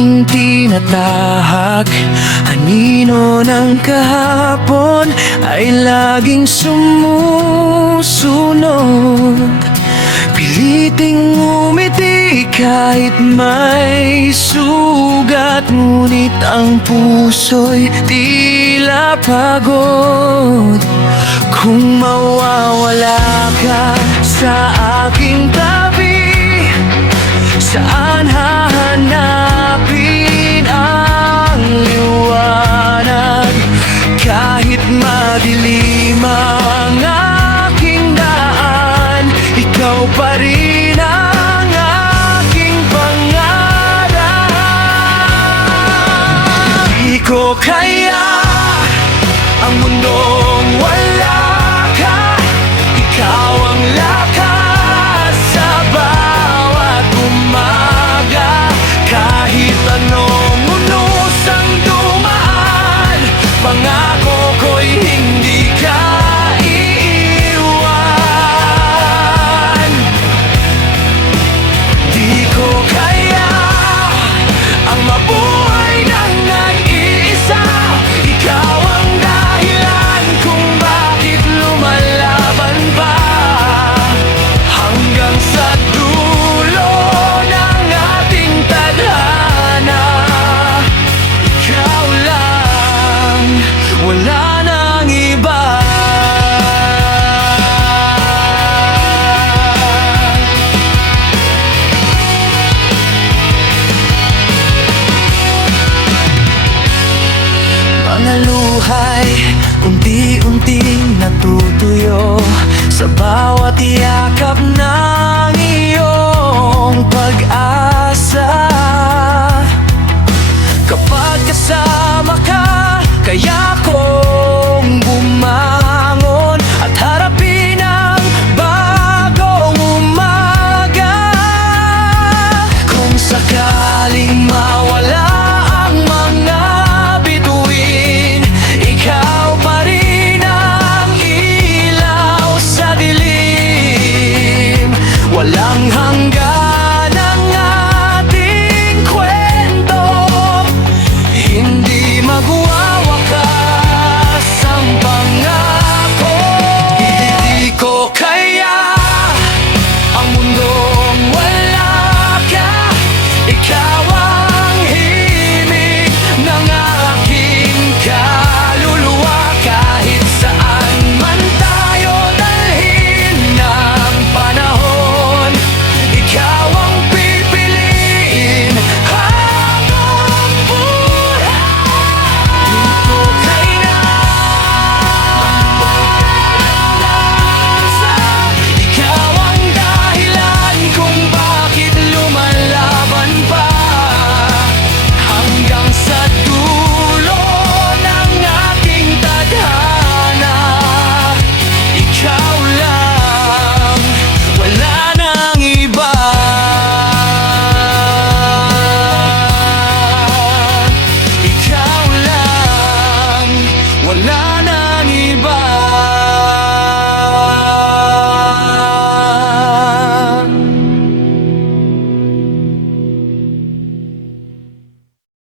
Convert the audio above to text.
aking tinatahak. Anino ng kahapon ay laging sumusunod. Piliting umiti kahit may sugat, ngunit ang puso'y tila pagod. Kung mawawala ka sa aking tabi, saan hahanapin ang liwanag? Kahit madilim ang aking daan, ikaw pa rin ang aking pangarap. Di ko kaya ang mundong wala ka. Ikaw ang lakas sa bawat umaga. Kahit anong unos ang dumaan, pangako ko'y hindi ka iiwan. Di ko kaya ang mabuhay nang nag-iisa. Ikaw ang dahilan kung bakit lumalaban pa, hanggang sa dulo ng ating tadhana. Ikaw lang, wala nang iba. Mga luhay unti-unting natutuyo sa bawat yakap ng iyong pag-asa. Kapag kasama